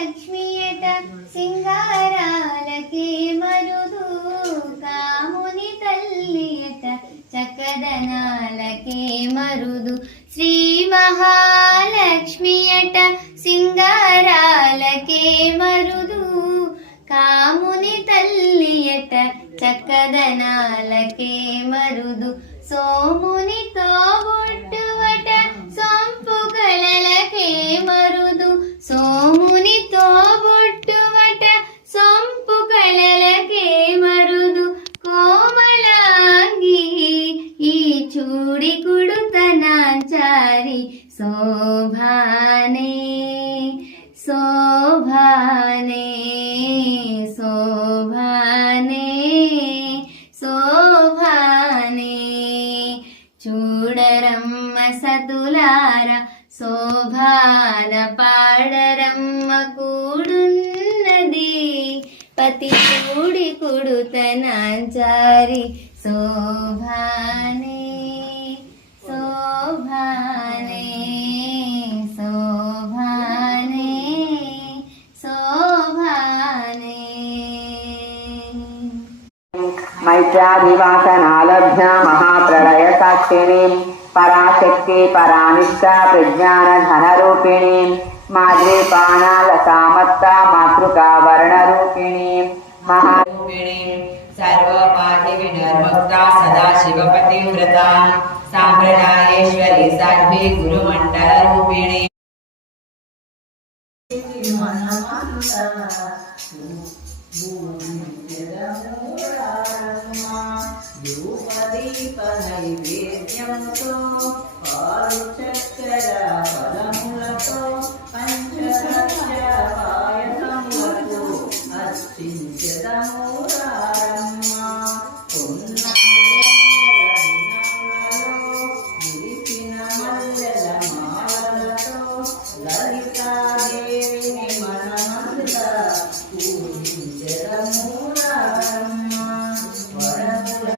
మహాలక్ష్మియట సింగారాలకే మరుదు కాముని తల్లియట చక్కదనాలకే మరుదు శ్రీ మహాలక్ష్మియట సింగారాలకే మరుదు కాముని తల్లియట చక్కదనాలకే మరుదు సోమునితో బొట్టువట సొంపు కళలకే మరుదు సోమునితో బొట్టువట సొంపు కళలకే మరుదు కోమలాంగి ఈ చూడి కుడుతనాచారి శోభానే శోభానే శోభానే శోభానే చూడరమ్మ సతులార శోభాన పాడరమ్మ కూడున్నది పతి చూడి కుడుతనాచారి శోభానే శోభానే శోభానే శోభానే मैत्रादिवासनालब्ध महाप्रलय साक्षिणी पराशक्ति परानिष्ठा प्रज्ञानधनरूपिणी माद्रीपाणालसामत्ता मातृका वर्णरूपिणी महारूपिणी सर्वोपाधि विनिर्मुक्ता सदा शिवपतिव्रता सांप्रदायेश्वरी साध्वी गुरुमण्डलरूपिणी నైవేద్యంతో పాలు చక్కెర ఫలములతో పంచసత్య పాయసములతో అర్చించదము రారమ్మ విరిసిన మల్లెల మాలలతో లలితాదేవిని మనమంతా పూజించదము